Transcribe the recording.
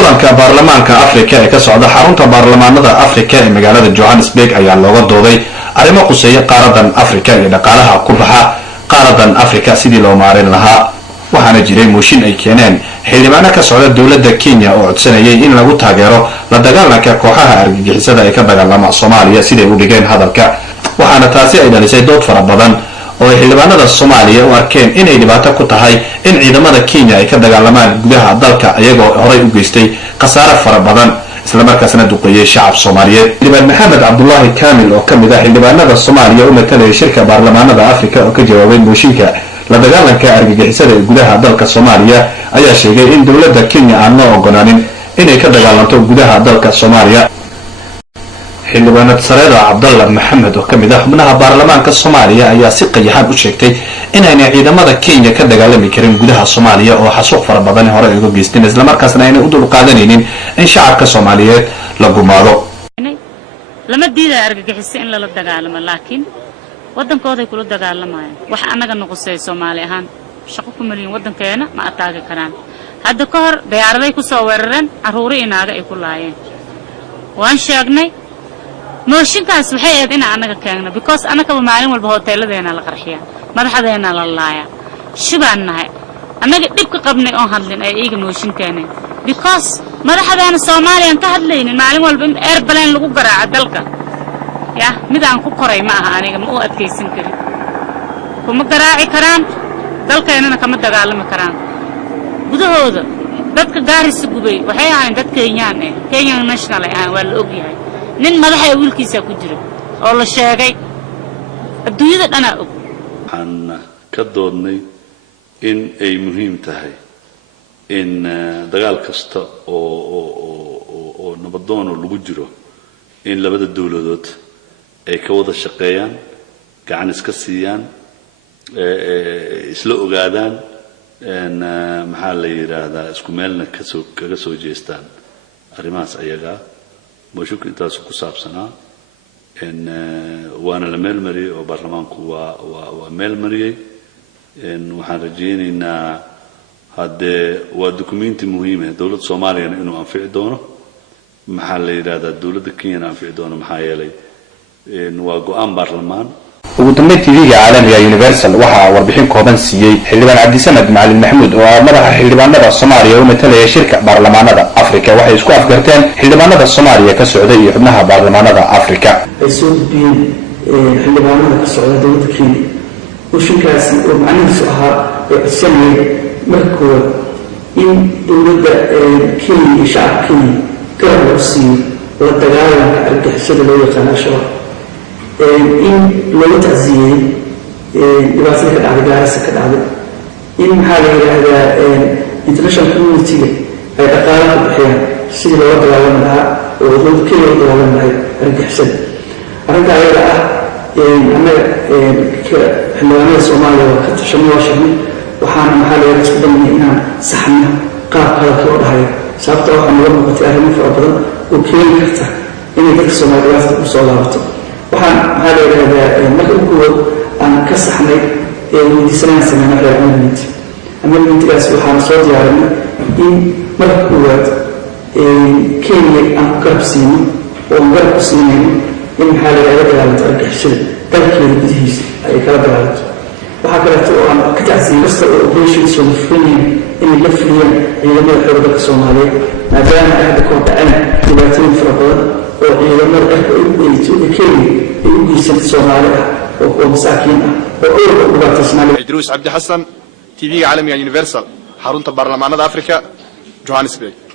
kulanka baarlamaanka Afrika ee ka socda xarunta baarlamaanada Afrika ee magaalada Johannesburg ayaa looga dooday arrimo quseeya qaaradan Afrika iyo dhaqaalaha ku baxa qaaradan Afrika sidii loo maareyn lahaa. waxaana jiray mooshin ay keeneen xildhibaano ka socda dawladda Kenya oo codsanayay in lagu taageero la dagaalanka kooxaha argagixisada ee ka dagaalama Soomaaliya siday u dhigeen hadalka. waxaana taasi ay dhalisay dood fara badan oo xildhibaanada Soomaaliya u arkeen inay dhibaato ku tahay in ciidamada Kenya ay ka dagaalamaan gudaha dalka ayagoo horay u geystay khasaare fara badan isla markaasna duqeeyay shacab Soomaaliyeed. xildhibaan Maxamed Cabdullaahi Kaamil oo kamid ah xildhibaanada Soomaaliya u matalaya shirka baarlamaanada Afrika oo ka jawaabay mooshinka la dagaalanka argagixisada ee gudaha dalka Soomaaliya ayaa sheegay in dawladda Kenya aan loo ogolaanin inay ka dagaalanto gudaha dalka Soomaaliya. xildhibaanad Sareeda Cabdalla Maxamed oo kamid ah xubnaha baarlamaanka Soomaaliya ayaa si qayaxan u sheegtay in ay ciidamada Kenya ka dagaalami karin gudaha Soomaaliya oo xasuuq fara badan hore uga geysteen isla markaasna ay u dul qaadanaynin in shacabka Soomaaliyeed la gumaado. lama diiday argagixisada in la dagaalamo laakiin wadankooda kula dagaalamayaan wax anaga noqosay Soomaali ahaan shaqo ku malin wadankeena ma ataagi karaan. hadda ka hor diyaaraday ku soo weerareen caruur inaaga ay ku laayeen waan sheegnay mooshinkaas waxay ahayd in anaga keegno because anaga maalin walba hoteeladeena la qarxiyaa madaxdeena la laaya shibaanahay anaga dib ka qabnay oo hadlin ay iiga mooshin keenay because madaxdeena Soomaaliya ka hadlaynin maalin walba in airplane lagu garaaco dalka ya mid aan ku koray ma aha aniga ma u adkeysan karin kuma garaaci karaan dalkeenana kama dagaalami karaan gudahooda dadka gaarisa gubay waxay ahaayeen dad Kenyan national waa la og yahay nin madaxa wiilkiisa ku jira oo la sheegay adduunyada dhana og aan ka doodnay in ay muhiim tahay in dagaal kasta oo nabadoon lagu jiro in labada dawladood ay ka wada shaqeeyaan gacan iska siiyaan isla ogaadaan maxaa la yiraahdaa isku meelna kaga soo jeestaan arrimahaas ayaga mooshinka intaas ku saabsanaa waana la meel mariyay oo baarlamaanku waa meel mariyay waxaan rajaynaynaa haddee waa dukumenti muhiim ah dawladda Soomaaliya inuu anfici doono maxaa la yiraahdaa dawladda Kenya anfici doono maxaa yeelay waa go'aan baarlamaan. ugu dambeyn TV-ga caalamiga Universal waxa warbixin kooban siiyay xildhibaan Cabdisamed Macalin Maxamuud oo madaxa xildhibaanada Soomaaliya u matalaya shirka baarlamaanada Afrika waxay isku afgarteen xildhibaanada Soomaaliya ka socda iyo xubnaha baarlamaanada Afrika ay soo gudbiyeen xildhibaanada ka socda dawladda Kenya mooshinkaasi oo macnihiisu ahaa sanad markooda in dawladda Kenya iyo shacabka Kenya garab u siiyo la dagaalanka argagixisada loo yaqaan Al-Shabaab in loo taasiyay dhibaatada ka dhacday gaarisa ka dhacday in maxaa la yiraahdaa international community ay dhaqaalaha ku bixiyaan sidii loo dagaalami lahaa oo dawladda Kenya loo dagaalami lahayd argagixisada. arrinta ayada ah annaga xildhibaanada Soomaaliya waa ka tashanay waa sheegnay waxaana maxaa la yiraahdaa isku daynay inaan saxno qaab kale oo dhahay sababtoo ah naga muuqatay arrimo fara badan oo keeni karta inay dadka Soomaaliyeed ku soo laabato. waxaan maxaa la yiraahdaa marka ugu aan ka saxnay weydiisanayna sameeyay amnigaas waxaan soo diyaarinay in marka koowaad Kenya aan garab siino oo garab ku siinayno in maxaa la yiraahdaa dagaalka argagixisada dalkeena gudihiisa ay kala dagaalanto. waxaa kaleeto oo aan ka tacsiin kasta oo operation Somalia in la fuliyaan ciidamada xoogga dalka Soomaaliya maadaama ay hadda ku dhaceen dhibaatooyin fara badan oo ciidamada dalka Kenya ay u geysteen Soomaaliya oo masaakiin ah oo ugu dhibaataysan. Idris Abdi Hassan TV-ga caalamiga Universal xarunta baarlamaanada Afrika Johannesburg.